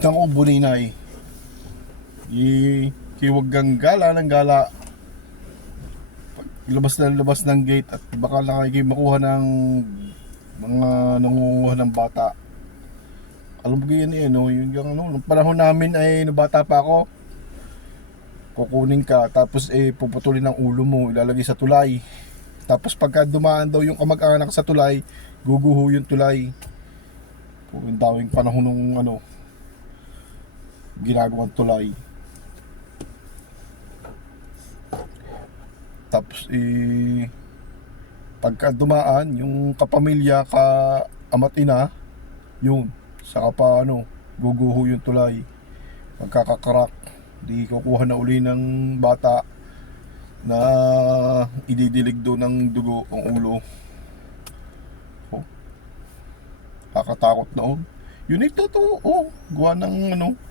Nako, buninay. I, kiwag kang gala ng gala. Labas na labas ng gate at baka nakikimakuha ng mga nangunguha ng bata. Alam mo yan eh, no? Yung, yung ano, nung panahon namin ay nung bata pa ako, kukunin ka, tapos eh, puputulin ang ulo mo, ilalagay sa tulay. Tapos pagka dumaan daw yung kamag-anak sa tulay, guguho yung tulay. Yung daming panahon nung ano, ginagawang tulay. Tapos eh, pagka dumaan, yung kapamilya, ka amat ina, yun, saka pa ano, guguho yung tulay. Magkakakarak, di kukuha na uli ng bata na ididilig doon ng dugo ang ulo. Oh. Kakatakot noon. Yun ay totoo. Oh, gawa ng ano.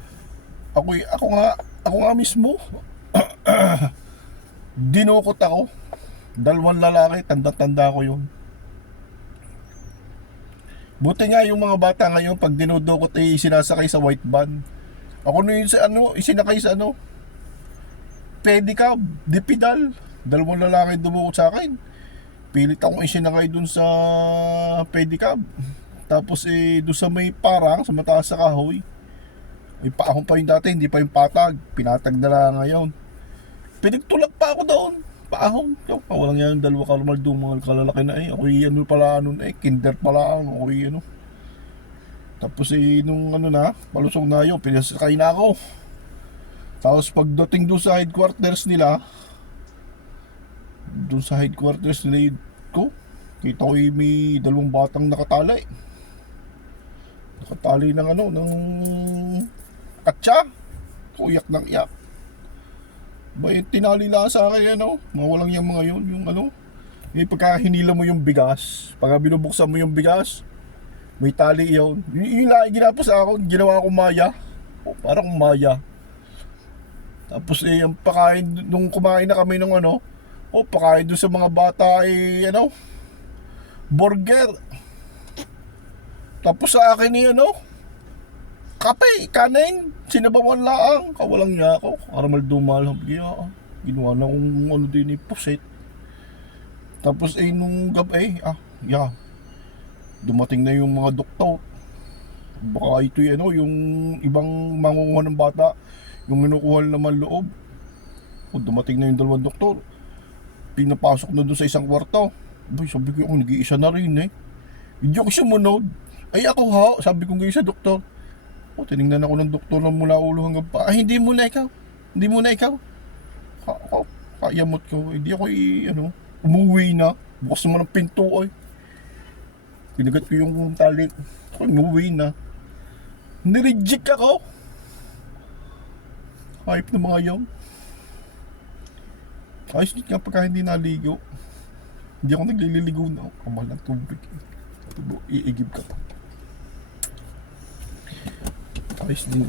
Ako, ako nga, ako nga mismo. Dinukot ako. Dalawang lalaki, tanda-tanda ko yun. Buti nga yung mga bata ngayon, pag dinudukot ay sinasakay sa white van. Ako na yun sa ano, isinakay sa ano, pedicab, di pedal. Dalawang lalaki dumukot sa akin. Pilit akong isinakay dun sa pedicab. Tapos eh, dun sa may parang, sa mataas sa kahoy. May paahon pa yung dati, hindi pa yung patag. Pinatag na lang ngayon. Pinagtulak pa ako doon. Paahon. Pa, walang yan, dalawa kalmal doon, mga kalalaki na eh. Ako ano pala, ano eh, kinder pala ako. Ako ano. Tapos eh, nung ano na, palusong na yun, pinasakay na ako. Tapos pagdating doon sa headquarters nila, doon sa headquarters nila ko, kita ko yung may dalawang batang nakatali. Nakatali ng ano, ng katsa. Kuyak ng iyak. Ba, yung tinali lang sa akin, ano, mawalang yung mga yun, yung ano, yung pagka hinila mo yung bigas, pagka binubuksan mo yung bigas, may tali yun. Yung, yung lagi ginapos akin, ginawa ko maya. O, parang maya. Tapos eh, yung pakain, nung kumain na kami ng ano, oh, pakain doon sa mga bata eh, ano, burger. Tapos sa akin eh, ano, kape, kanin, sinabawan laang, kawalang niya ako, karamal dumal, yeah, ginawa na kong ano din eh, puset. Tapos eh, nung gabi, ah, yeah, dumating na yung mga doktor. Baka ito yung ano, yung ibang mangunguha ng bata, yung kinukuha naman loob. O dumating na yung dalawang doktor. Pinapasok na doon sa isang kwarto. Boy, sabi ko, ako nag-iisa na rin eh. Hindi ako sumunod. Ay ako ha, sabi ko ngayon sa doktor. O, tinignan ako ng doktor na mula ulo hanggang pa. Ay, hindi muna ikaw. Hindi muna ikaw. Ako, kayamot ko. Hindi ako i, ano, umuwi na. Bukas naman ang pinto ay. Pinagat ko yung tali. Ako, umuwi na. Nireject ako. Hype ng mga yun. Ayos nga pagka hindi naligo. Hindi ako naglililigo na. Kamal ng tubig. Iigib ka pa. Ayos din.